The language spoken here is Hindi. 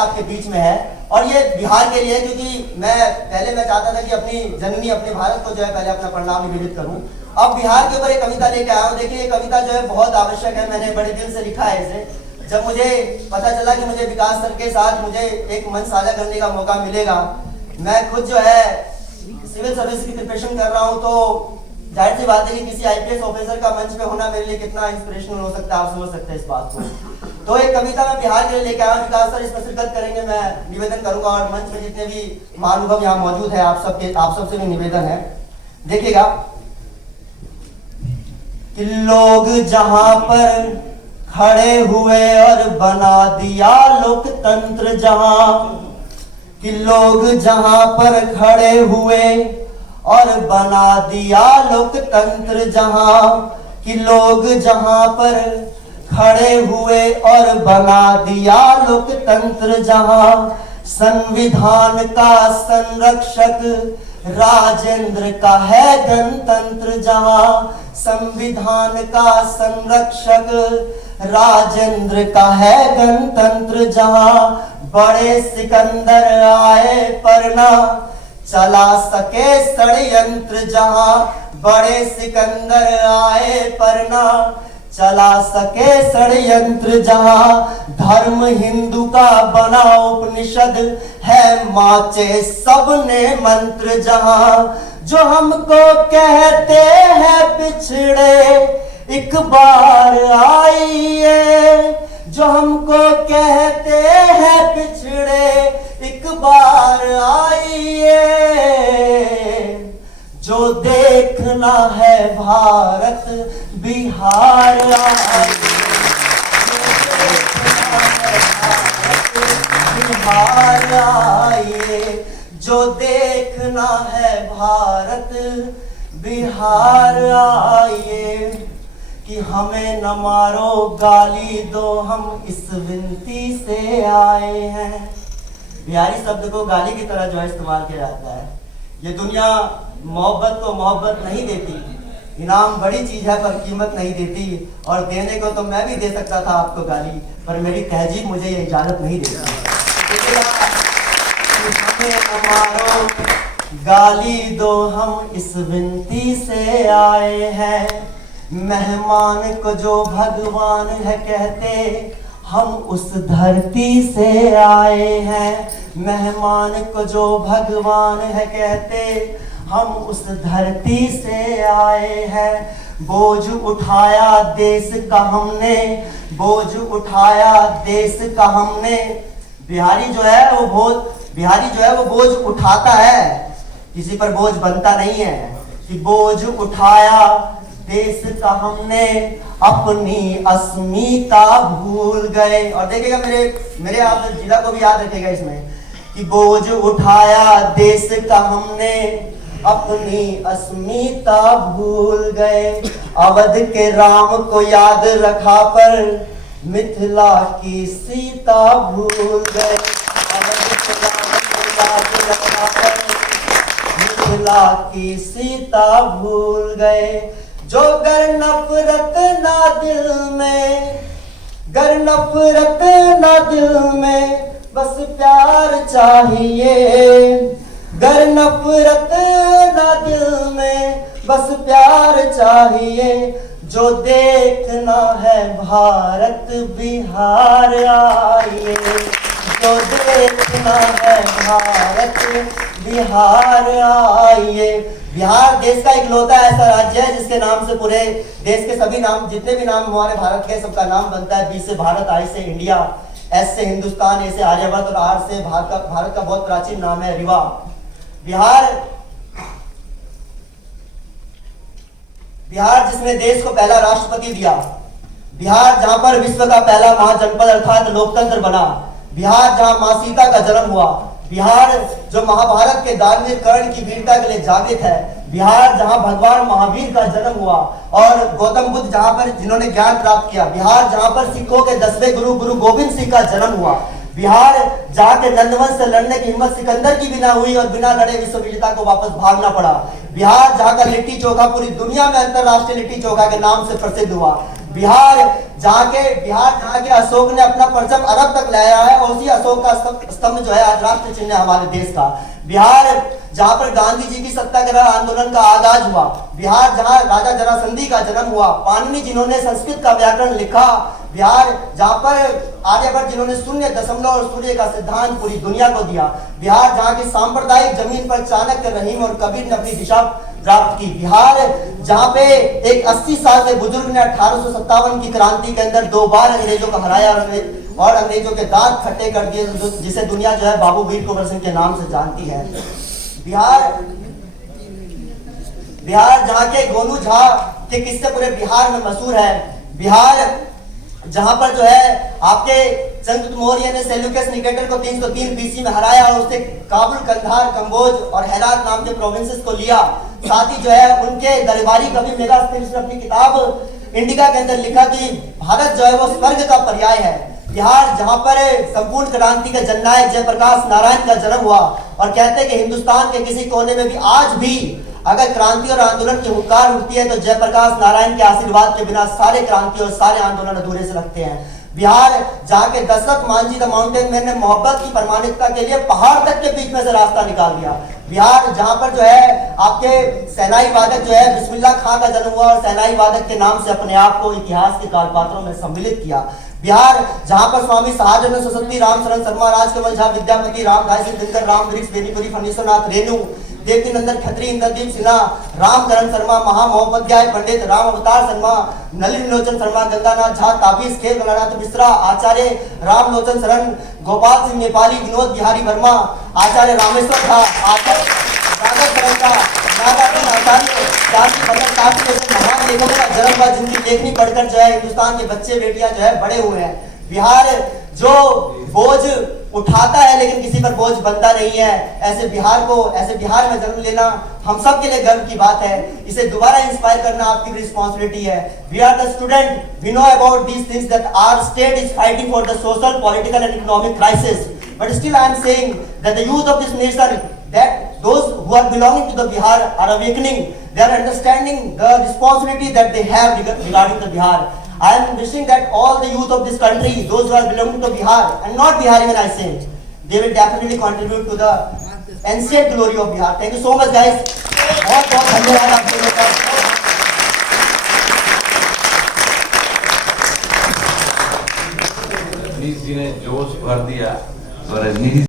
आपके बीच में है और ये बिहार के लिए, क्योंकि मैं चाहता था कि अपनी जननी अपने भारत को जो है पहले अपना प्रणाम निवेदित करूं। अब बिहार के ऊपर एक कविता लेके आया हूं। देखिए ये कविता जो है बहुत आवश्यक है, मैंने बड़े दिल से लिखा है इसे। जब मुझे पता चला कि मुझे विकास सर के साथ मुझे एक मंच साझा करने का मौका मिलेगा, मैं खुद जो है सिविल सर्विस की प्रिपरेशन कर रहा हूं, तो जाहिर सी बात है कि किसी आईपीएस ऑफिसर का मंच पे होना मेरे लिए कितना इंस्पिरेशनल हो सकता है, आप समझ सकते हैं इस बात को। तो एक कविता मैं बिहार के लिए लेके आया, विकास सर इसमें शिरकत करेंगे, मैं निवेदन करूंगा और मंच में जितने भी महानुभव यहाँ मौजूद है आप सबसे भी निवेदन है। देखिएगा कि लोग जहां पर खड़े हुए और बना दिया लोकतंत्र, जहां कि लोग जहां पर खड़े हुए और बना दिया लोकतंत्र, जहां कि लोग जहां पर खड़े हुए और बना दिया लोकतंत्र, जहां संविधान का संरक्षक राजेंद्र का है गणतंत्र, जहां संविधान का संरक्षक राजेंद्र का है गणतंत्र, जहां बड़े सिकंदर आए पर ना चला सके षड्यंत्र, जहां बड़े सिकंदर आए पर ना चला सके षड्यंत्र, जहां धर्म हिंदू का बना उपनिषद है माचे सबने मंत्र, जहां जो हमको कहते हैं पिछड़े एक बार आइए, जो हमको कहते हैं पिछड़े एक बार आइए, जो देखना है भारत बिहार आइए, बिहार आइए, जो देखना है भारत बिहार आइए, कि हमें न मारो गाली दो हम इस विनती से आए हैं। बिहारी शब्द को गाली की तरह जो है इस्तेमाल किया जाता है। ये दुनिया मोहब्बत को मोहब्बत नहीं देती, इनाम बड़ी चीज है पर कीमत नहीं देती, और देने को तो मैं भी दे सकता था आपको गाली, पर मेरी तहजीब मुझे ये इजाजत नहीं देती। हमें न मारो गाली दो हम इस विनती से आए हैं, मेहमान को जो भगवान है कहते हम उस धरती से आए हैं, मेहमान को जो भगवान है कहते हम उस धरती से आए हैं। बोझ उठाया देश का हमने, बोझ उठाया देश का हमने। बिहारी जो है वो बोझ उठाता है, किसी पर बोझ बनता नहीं है। कि बोझ उठाया देश का हमने, अपनी अस्मिता भूल गए। और देखिएगा मेरे आप जिला को भी याद रखेगा इसमें, कि बोझ उठाया देश का हमने, अपनी अस्मिता भूल गए। अवध के राम को याद रखा पर मिथिला की सीता भूल गए। अवध के राम को याद रखा पर मिथिला की सीता भूल गए। जो गर नफरत ना दिल में, गर नफरत ना दिल में, बस प्यार चाहिए। गर नफरत ना दिल में, बस प्यार चाहिए। जो देखना है भारत बिहार आइए, जो देखना है भारत बिहार आइए। बिहार देश का इकलौता ऐसा राज्य है जिसके नाम से पूरे देश के सभी नाम, जितने भी नाम हमारे भारत के, सबका नाम बनता है। बी से भारत, आई से इंडिया, एस से हिंदुस्तान, ए से आर्यभट्ट और आर से भारत का बहुत प्राचीन नाम है रीवा। बिहार जिसने देश को पहला राष्ट्रपति दिया, बिहार जहां पर विश्व का पहला महाजनपद अर्थात लोकतंत्र बना, बिहार जहां मां सीता का जन्म हुआ, बिहार जो महाभारत के दानवीर कर्ण की वीरता के लिए जागृत है, बिहार जहां भगवान महावीर का जन्म हुआ और गौतम बुद्ध जहां पर जिन्होंने ज्ञान प्राप्त किया, बिहार जहां पर सिखों के 10वें गुरु गोविंद सिंह का जन्म हुआ, बिहार जहां के नंदवंश से लड़ने की हिम्मत सिकंदर की भी ना हुई और बिना लड़े विश्व विजेता को वापस भागना पड़ा, बिहार जहां का लिट्टी चोखा पूरी दुनिया में अंतरराष्ट्रीय लिट्टी चोखा के नाम से प्रसिद्ध हुआ, बिहार जहाँ के अशोक ने अपना परचम अरब तक लाया है, और उसी अशोक का स्तंभ जो है आज राष्ट्र चिन्ह है हमारे देश का। बिहार जहाँ पर गांधी जी की सत्याग्रह आंदोलन का आगाज हुआ, बिहार जहाँ राजा जरासंधी का जन्म हुआ, पाणिनि जिन्होंने संस्कृत का व्याकरण लिखा, बिहार जहाँ पर आर्यभट्ट जिन्होंने शून्य दशमलव और सूर्य का सिद्धांत पूरी दुनिया को दिया, बिहार जहाँ की सांप्रदायिक जमीन पर चाणक्य, रहीम और कबीर ने अपनी दिशा प्राप्त की, बिहार जहाँ पे एक 80 साल के बुजुर्ग ने 1857 की क्रांति के अंदर 2 बार अंग्रेजों को हराया और अंग्रेजों के दांत खट्टे कर दिए, जिसे दुनिया जो है बाबू वीर कुंवर सिंह के नाम से जानती है। बिहार जहाँ के गोलू झा के किस्से पूरे बिहार में मशहूर है। बिहार जहां पर जो है आपके चंद्रगुप्त मौर्य ने सेल्यूकस निकेटर को 303 बीसी में हराया और उससे काबुल, कंधार, कंबोज और हेरात नाम के प्रोविंसेस को लिया। साथ ही जो है उनके दरबारी कवि मेगास्थनीज ने अपनी किताब इंडिका के अंदर लिखा कि भारत जो है वो स्वर्ग का पर्याय है। बिहार जहां पर संपूर्ण क्रांति के जननायक जयप्रकाश नारायण का जन्म हुआ, और कहते हैं कि हिंदुस्तान के किसी कोने में भी आज भी अगर क्रांति और आंदोलन की हुंकार उठती है तो जयप्रकाश नारायण के आशीर्वाद के बिना सारे क्रांति और सारे आंदोलन अधूरे से लगते हैं। बिहार जहाँ के Dashrath Manjhi the mountain man ने मोहब्बत की प्रमाणिकता के लिए पहाड़ तक के बीच में से रास्ता निकाल दिया। बिहार जहाँ पर जो है आपके सेनाई वादक जो है बिस्मिल्लाह खां का जन्म हुआ और सेनाई वादक के नाम से अपने आप को इतिहास के कालपात्रों में सम्मिलित किया। बिहार जहाँ पर स्वामी सहाजानंद सरस्वती, राम शरण शर्मा, राजकमल झा, विद्यापति, राम धाय सिंह दिनकर, राम वृक्ष, बेनीपुरी, फणीश्वरनाथ रेणु, देवकी नंदन खत्री, इंद्रदीप सिन्हा, रामकरण शर्मा, महा महोपाध्याय, पंडित राम अवतार शर्मा, नलिन लोचन शर्मा, गंगानाथ झा, ताबीज खेल, गणानाथ मिश्रा, आचार्य राम लोचन शरण, गोपाल सिंह नेपाली, विनोद बिहारी वर्मा, आचार्य रामेश्वर झा, आचार्य महान लेखकों का जन्म हुआ जिनकी लेखनी पढ़कर जो है हिंदुस्तान के बच्चे बेटियां जो है बड़े हुए हैं। बिहार जो बोझ उठाता है लेकिन किसी पर बोझ बनता नहीं है, ऐसे बिहार में जन्म लेना हम सब के लिए गर्व की बात है। इसे दोबारा इंस्पायर करना आपकी रिस्पॉन्सिबिलिटी है। We are the student, we know about these things that our state is fighting for the social, political and economic crisis, but still I am saying that the youth of this nation, that those who are belonging to the Bihar are awakening, they are understanding the responsibility that they have regarding the Bihar. I am wishing that all the youth of this country, those who are belonging to Bihar and not Bihari when I say, they will definitely contribute to the ancient glory of Bihar. Thank you so much guys. बहुत धन्यवाद आप लोगों का। रजनीश जी ने जोश भर दिया तो रजनीश